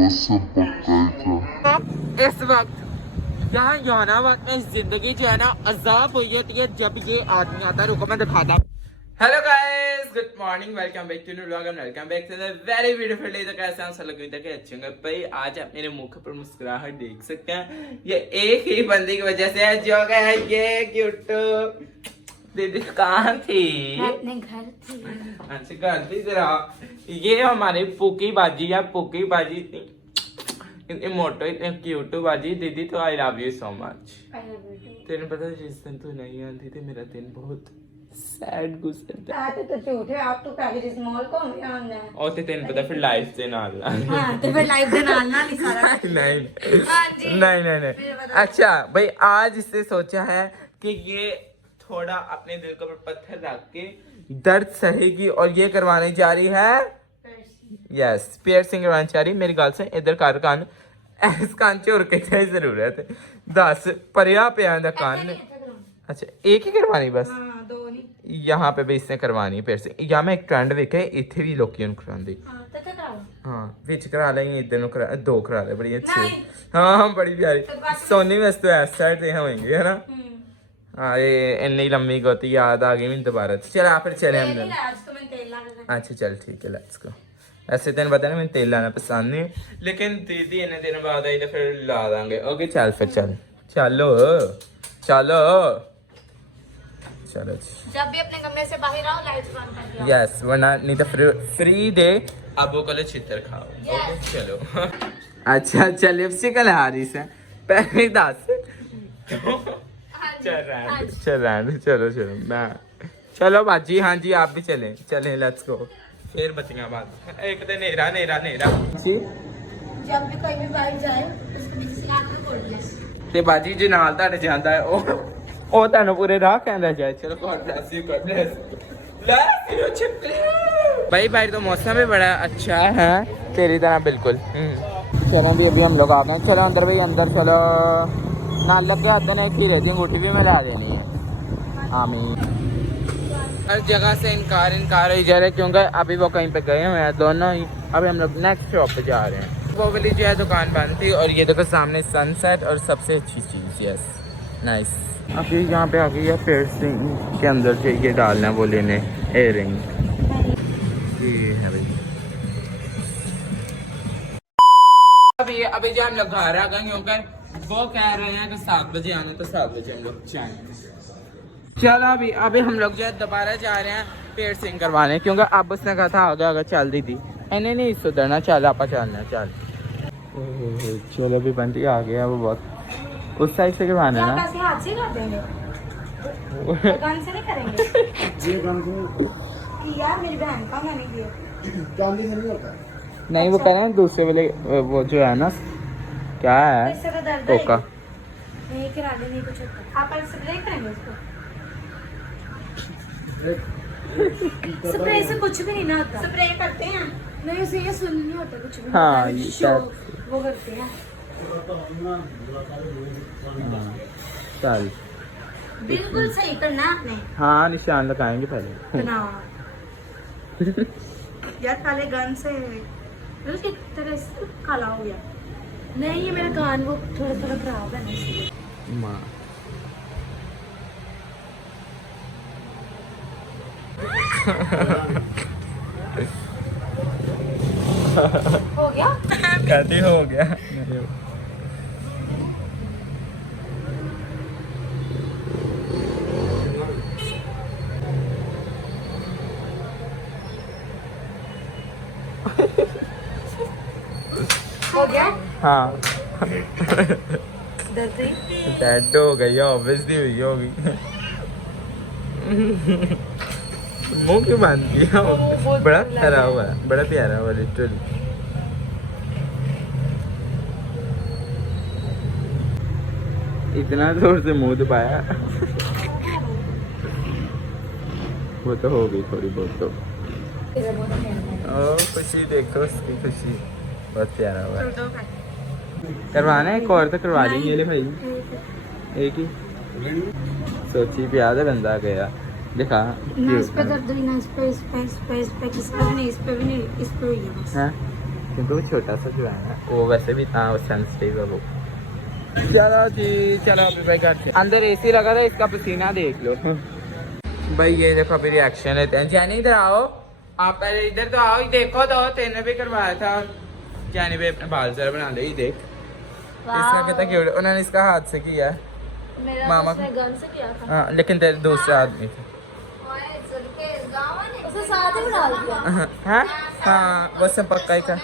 इस वक्त यहाँ जहानाबाद में जिंदगी जो है ना अजाब हुई है जब ये आदमी आता है। रुको मैं दिखाता हूँ। Hello guys, good morning, welcome back to new vlog and welcome back to the very beautiful day. तो कैसे हैं सब लोग? उम्मीद है कि अच्छे होंगे भाई। आज आप मेरे मुख पर मुस्कुराहट देख सकते हैं, ये एक ही बंदी की वजह से है, जो है ये क्यूटू दीदी। कहाँ थी? अपने घर थी। अच्छा घर थी जरा। ये हमारी पुकी बाजी है, पुकी बाजी इतनी मोटो इतनी क्यूट बाजी दीदी। तो I love you so much. तेरे पता जिस दिन तू नहीं आती थी मेरा दिन बहुत सैड गुजरता। आते तो झूठ है, आप तो पहले जिस मॉल को हमने आना है और ते तेन पता फिर लाइफ से नाल हां तो फिर लाइफ दे नाल ना नहीं सारा नहीं हां जी नहीं। अच्छा भाई, आज इससे सोचा है कि ये थोड़ा अपने दिल के ऊपर पत्थर रख के दर्द सहेगी और ये करवाने जा रही है यस पियर्सिंग करवाने जा रही। मेरी गाल से इधर कर कान इस कान चोर के चाहिए जरूरत है 10 परिया पिया दा कान। अच्छा एक ही करवानी बस? हां दो नहीं। यहाँ पे भी इसने करवानी है पियर्सिंग। या मैं एक ट्रेंड देखे इथे भी लोग करांदी। हां तो कराओ। हाँ विच करा लेंगे, इधर नु करा दो करा ले, बड़ी अच्छी। हाँ बड़ी प्यारी सोनी वैसे तो ऐसा साइड से होंगे है ना। हाँ ये इतनी लंबी गोती याद आ गई मैं दोबारा। चल फिर चले हम दोनों। आज तो मैं तेल लगा। अच्छा चल ठीक है, लेट्स गो। ऐसे तेन पता ना मैं तेल लाना पसंद नहीं, लेकिन दीदी इन्हें दिन बाद आई तो फिर ला देंगे। ओके चल फिर चल चलो चलो चलो। जब भी अपने कमरे से बाहर आओ लाइट्स बंद कर दो। यस वरना नहीं तो फ्री दे अब वो कल छितर खाओ। ओके चलो। अच्छा लिपस्टिक ला रही से पहले 10 चलो मैं चलो बाजी। हाँ जी आप भी चले लेट्स गो। फिर बचियां बात एक तो नेरा जी। जब भी कोई भी बाहर जाए उसको बीच से आके खोल दे ते बाजी जी नाल ਤੁਹਾਡੇ ਜਾਂਦਾ ਹੈ ਉਹ ਤੁਹਾਨੂੰ ਪੂਰੇ ਰਾਹ ਕਹਿੰਦਾ ਜਾਏ। चलो गॉड ब्लेस यू भाई बाहर तो मौसम भी बड़ा अच्छा है तेरी तरह बिल्कुल। चलो भी अभी हम लोग आ गए। चलो अंदर भाई अंदर चलो ना लग गया अदन एक हीरे की अंगूठी भी मिला देनी है। आमीन। हर जगह से इनकार ही जा रहा है क्योंकि अभी वो कहीं पे गए हुए हैं दोनों ही। अभी हम लोग नेक्स्ट शॉप पे जा रहे हैं। वो वाली जो है दुकान बंद थी और ये देखो सामने सनसेट और सबसे अच्छी चीज़ यस नाइस। अभी यहाँ पे आ गई है पियर्सिंग के अंदर जो ये डालना है वो लेने इयर रिंग। ये है भाई अभी जो हम लोग घर आ गए क्योंकि वो कह रहे हैं कि 7 बजे आना, तो 7 बजे हम लोग जाएंगे। चलो अभी हम लोग जो है दोबारा जा रहे हैं पियर्सिंग करवाने क्योंकि अब उसने कहा था आगे अगर चल दी थी इन्हें नहीं सुधरना। चल आप चलना चल। चलो अभी बंटी आ गया वो बहुत उस साइड से करवाना है ना। हाथ से कर देंगे गन से नहीं करेंगे। ये गन को किया मेरी बहन का मैंने किया चांदी से नहीं होता। नहीं वो करें दूसरे वाले वो जो है ना क्या है कोका नहीं करा दे नहीं कुछ होता। आप स्प्रे करेंगे उसको स्प्रे से कुछ भी नहीं ना होता। स्प्रे करते हैं नहीं उसे ये सुन नहीं होता कुछ भी। हाँ ये वो करते हैं। चल बिल्कुल सही करना आपने। हाँ निशान लगाएंगे पहले यार पहले गन से बिल्कुल तरह से काला हो गया। नहीं ये मेरा कान वो थोड़ा थोड़ा खराब है ना इसलिए। माँ हो गया कहती हो गया हो गया। हाँ डेड हो गई ऑब्वियसली हुई होगी। मुंह क्यों बंद किया? बड़ा प्यारा हुआ है, बड़ा प्यारा हुआ लिटरली। इतना जोर से मुंह दबाया वो तो हो गई थोड़ी बहुत। तो ओ खुशी देखो उसकी खुशी बहुत प्यारा हुआ। करवाना है एक और तो करवा लेंगे ले भाई एक ही सोची पे याद है बंदा गया दिखा ना इस पे दर्द हुई ना इस पे किस पे नहीं इस पे भी नहीं इस पे हुई है बस। हाँ क्योंकि वो छोटा सा जो है ना वो वैसे भी इतना सेंसिटिव है वो। चलो जी चलो अभी भाई घर से अंदर एसी लगा था, इसका पसीना देख लो भाई। ये देखो अभी रिएक्शन लेते हैं। जैनी इधर आओ, आप पहले इधर तो आओ, देखो तो तेने भी करवाया था। जैनी भी अपने बाल जरा बना ले, देख इसका कितना क्यूट। उन्होंने इसका हाथ से किया है, मेरा मामा उसने गन से किया था। हाँ, लेकिन तेरे दूसरे आदमी थे। उसे साथ ही डाल दिया। हाँ हाँ बस पक्का ही था।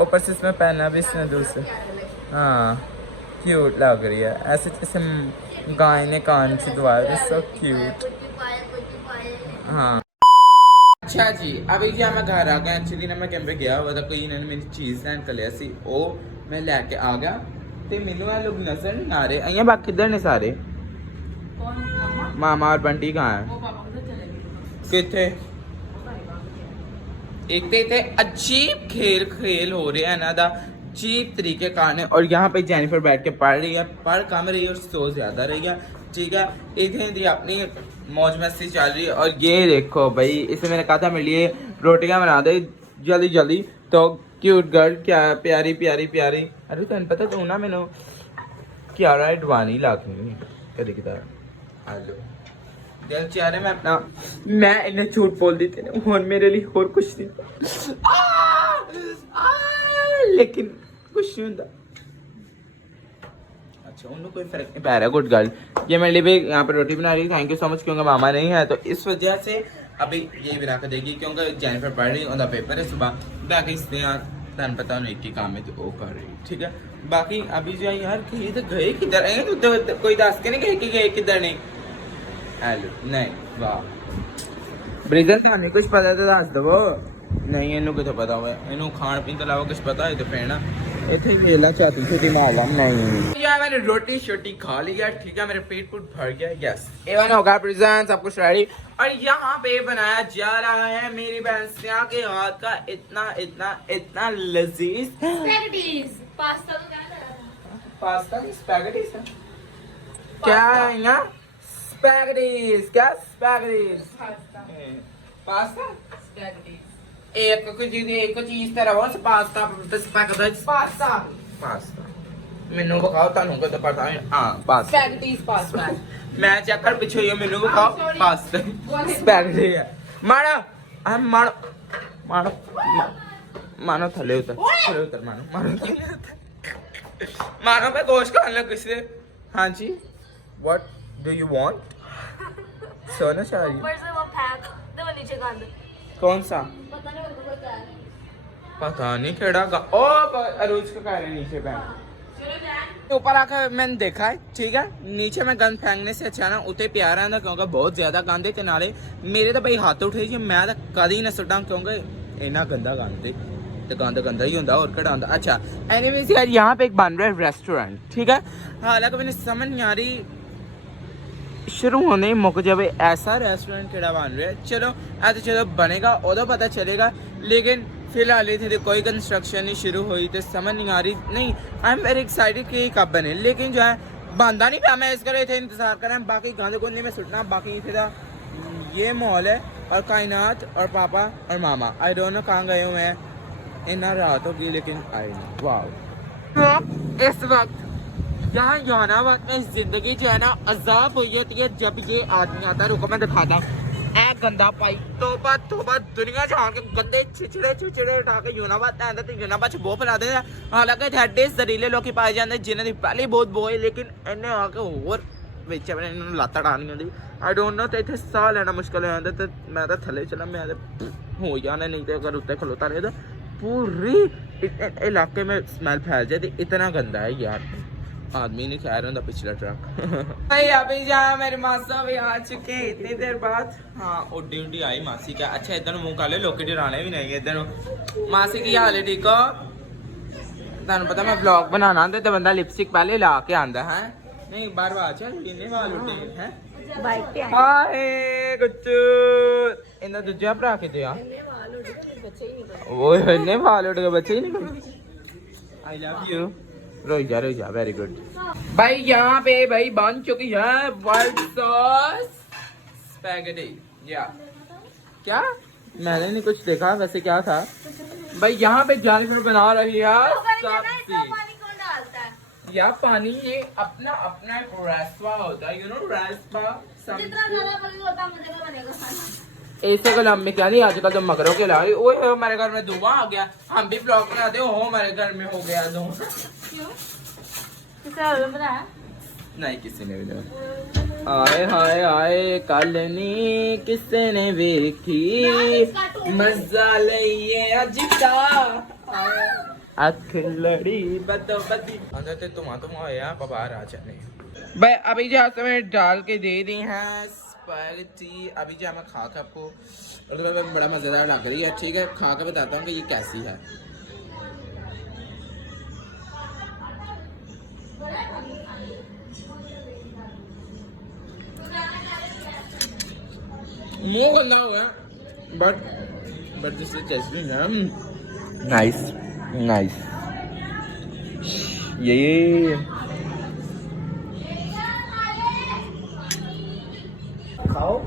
ऊपर से इसमें पहना भी इसने दूसरे। हाँ क्यूट लग रही है ऐसे जैसे गाय ने कान से दबाया, सो क्यूट। हाँ अच्छा जी अभी जी मैं घर आ गया। एक्चुअली ना मैं कैंपे गया हुआ था, कोई इन्होंने मेरी चीज़ लैंड कर लिया सी, वो मैं लैके आ गया ते मैनू ये लोग नजर नहीं आ रहे। अइयां बाकी किधर ने सारे? मामा और बंटी कहाँ है? किथे? एक तो इतने अजीब खेल हो रहे हैं ना दा, अजीब तरीके कार। और यहाँ पे जेनिफर बैठ के पढ़ रही है, पढ़ कम रही है और सो ज्यादा रही है, ठीक है। एक अपनी मौज मस्ती चल रही है। और ये देखो भाई, इसे मैंने कहा था मेरे लिए रोटियां बना दे जल्दी जल्दी, तो क्यूट गर्ल क्या प्यारी प्यारी प्यारी। अरे तेन पता तू ना मैनू क्या डवानी लाखनी कभी कदार आलो दिल चाह रहे मैं अपना, मैं इन्हें झूठ बोल दी थी और मेरे लिए और कुछ नहीं लेकिन कुछ नहीं होता। अच्छा उन्हें कोई फर्क नहीं पा रहा। Good girl. ये मेरे लिए भी यहाँ पर रोटी बना रही है, थैंक यू सो मच। क्योंकि मामा नहीं है तो इस वजह से अभी ये बना कर देगी, क्योंकि जेनिफर पढ़ रही है, पेपर है सुबह, बाकी इसलिए तन पता नहीं कि काम है तो वो कर रही, ठीक है। बाकी अभी जो यार कहीं तो गए किधर है, तो कोई दस के नहीं गए कि गए किधर नहीं। हेलो नहीं वाह ब्रिजल थाने कुछ पता तो दस दवो। नहीं इनू कितों पता हुआ, इनू खान पीन तो अलावा कुछ पता है तो फिर इतने वेला चाहती छोटी माला नहीं यार। मैंने रोटी शोटी खा लिया, ठीक है, मेरे पेट पूट भर गया। यस एवन होगा प्रेजेंट सब कुछ रेडी। और यहाँ पे बनाया जा रहा है मेरी बहन स्नेहा के हाथ का इतना इतना इतना लजीज पास्ता। पास्ता स्पैगेटीज क्या है ना, स्पैगेटीज क्या स्पैगेटीज पास्ता स्पैगेटीज एक चीज तरह हो pasta spaghettis pasta pasta menu बखाओ तानू कद पता है। हां पास्ता स्पैगेटीज पास्ता मैं चेक कर पीछे ये मेनू बखाओ पास्ता स्पैगेटी है। मारो हम मारो मारो मानो थले उतर मानो मारो मानो पे गोश्त खाने लग किसे। हाँ जी व्हाट डू यू वांट सोना चाहिए ऊपर से वो फेंक दे, वो नीचे गांद। कौन सा पता नहीं मेरे को क्या है, पता नहीं केड़ा ओ अरुज का कह रहे नीचे पे ऊपर आकर मैंने देखा है, ठीक है। नीचे में गंद फेंकने से अच्छा ना उते प्यारा है, क्योंकि बहुत ज्यादा गंद है। नाले मेरे तो भाई हाथ उठे जी, मैं तो कदी ना सुटा क्योंकि इन्ना गंदा गंद है तो गंद गंदा ही होता और कड़ा होता। अच्छा एनीवेज यार यहाँ पे एक बन रहा है रेस्टोरेंट, ठीक है। हालांकि मैंने समझ नहीं आ रही शुरू होने ही मुक जाए ऐसा रेस्टोरेंट केड़ा बन रहा है। चलो तो चलो बनेगा उदो पता चलेगा, लेकिन फिलहाल इतने कोई कंस्ट्रक्शन नहीं शुरू हुई तो समझ नहीं आ रही। नहीं आई एम वेरी एक्साइटेड कि कब बने, लेकिन जो है बंदा नहीं पाया। मैं इसका इतने इंतजार कर रहा हूँ। बाकी गांधे गुंदे में सुटना बाकी फिर ये माहौल है। और कायनात और पापा और मामा आई डोंट नो कहाँ गए हुए हैं, इतना रात होगी लेकिन आई नो वाह। इस वक्त यहाँ जाना वक्त में जिंदगी जो है ना अजाब हुई होती है जब ये आदमी आता है। रुको मैं दिखाता हूँ ए गंदा पाई तोबा तोबा दुनिया जहाँ के गंदे छिछड़े उठा के यूनाबाद आंदा तो यूनाबाद बहुत बना दे। हालांकि थेडे जरीले लोग पाए जाते जिन्हें की पहले बहुत बोए, लेकिन इन्हें आके होर बेचे मैंने इन्होंने लत्त डालनी होती। आई डोंट नो तो इतने साह लेना मुश्किल हो जाता। तो मैं तो थले चला मैं हो जाना, नहीं तो अगर उत्ते खलोता रहे तो पूरी इलाके में स्मेल फैल जाए। तो इतना गंदा है यार, आदमी नहीं खा रहा पिछला ट्रक भाई। अभी जा मेरे मासा भी आ चुके हैं इतनी देर बाद। हाँ उड्डी उड्डी आई मासी का। अच्छा इधर मुंह काले लोग डराने भी नहीं। इधर मासी की हाल है ठीक हो? तुम पता मैं ब्लॉग बनाना तो बंदा लिपस्टिक पहले ला के आंदा है। नहीं बार बार चल इन्ने वाल उड्डे हैं बाइक पे हाय गुच्चू इन्ना दूजा भरा के दिया वो इन्ने वाल उड़ के बच्चे ही नहीं। I love you. रोजा वेरी गुड भाई। यहाँ पे भाई बन चुकी है व्हाइट सॉस स्पैगेटी। या क्या मैंने नहीं कुछ देखा, वैसे क्या था भाई यहाँ पे जानिफर बना रही है सब्जी। पानी कौन डालता है? यार पानी ये अपना अपना एक रेस्पा होता है, यू नो रेस्पा। जितना ज्यादा पानी होता है मुझे बनेगा खाना। ऐसे कलम में क्या नहीं, आजकल तो मगरों के ला रही। ओए हमारे घर में धुआं आ गया, हम भी ब्लॉग बनाते हो हमारे घर में हो गया धुआं। क्यों? किसे आलू बनाया? नहीं किसी ने भी नहीं। आए हाय आए कालनी किसी ने देखी मजा लिए अजिता अख लड़ी बदो बदी अंदर ते तुम आया बाहर आ जाने भाई। अभी जो हमें डाल के दे दी है स्पैगेटी। अभी जो मैं खा के आपको बड़ा मजेदार लग रही है, ठीक है, खा के बताता हूँ कि ये कैसी है। मुंह गंदा हुआ बट दिस इज टेस्टी है। Nice nice. ये खाओ।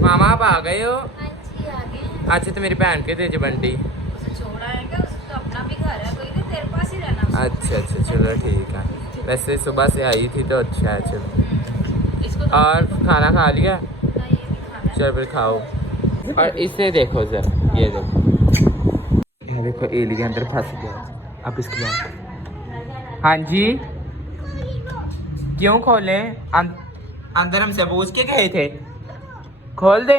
मामा आप आ गए हो? अच्छा तो मेरी बहन के तेज बंटी। छोड़ा है क्या? उसका अपना भी घर है, कोई तेरे पास ही रहना। अच्छा अच्छा चलो ठीक है, वैसे सुबह से आई थी तो अच्छा है। चलो और खाना खा लिया? चल फिर खाओ। और इसे देखो सर, ये देखो एली के अंदर फंस गया। अब इसके बाद हाँ जी क्यों खोले? अंदर हमसे पूछ के गए थे, खोल दे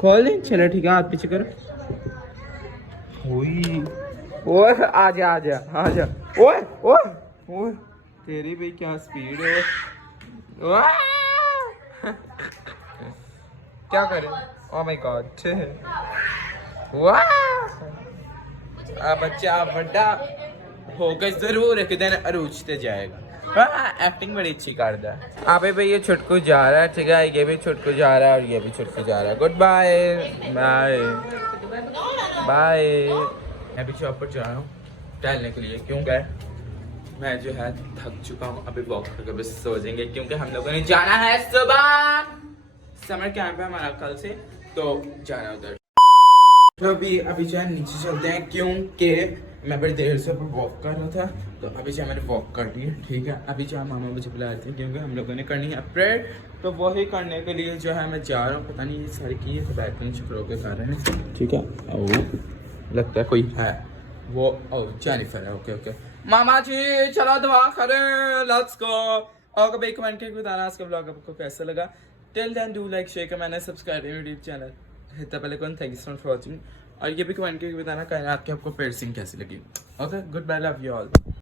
खोल दे। चलो ठीक है, हाथ पीछे करो। ओए आजा आजा आजा। ओए ओए ओए तेरी भाई क्या स्पीड है। क्या करे? Oh my God. वाह बच्चा बड़ा होगा जरूर एक दिन अरूचते जाएगा। एक्टिंग बड़ी अच्छी करता है। अबे भाई ये छुटकू जा रहा है, ठीक है, ये भी छुटकू जा रहा है और ये भी छुटकू जा रहा है। Good bye bye bye. मैं भी शॉप पर जा रहा हूँ टहलने के लिए, क्योंकि मैं जो है थक चुका हूँ। अभी वॉक करके बस सो जाएंगे, क्योंकि हम लोगों ने जाना है सुबह समर कैंप है हमारा कल से, तो जाना उधर। तो अभी जो है नीचे चलते हैं, क्योंकि मैं बड़ी देर से वॉक कर रहा था, तो अभी जो मैंने वॉक कर ली है, ठीक है। अभी जो मामा मुझे बुला रहे थे, क्योंकि हम लोगों ने करनी है प्रेयर, तो वही करने के लिए जो है मैं जा रहा हूँ। पता नहीं ये सारी की है, तो बैकग्राउंड शुक्र के कर रहे हैं, ठीक है। और लगता है कोई है, वो जेनिफर है। ओके ओके मामा जी चलो दुआ करें, लेट्स गो। और कभी कमेंट करके बताना आज का ब्लॉग आपको कैसा लगा। Till then do like share comment subscribe YouTube channel इतना पहले कौन। Thank you so much for watching. और ये भी कमेंट करके बताना कायनात की आपको पेयर्सिंग कैसी लगी। Okay good bye, love you all.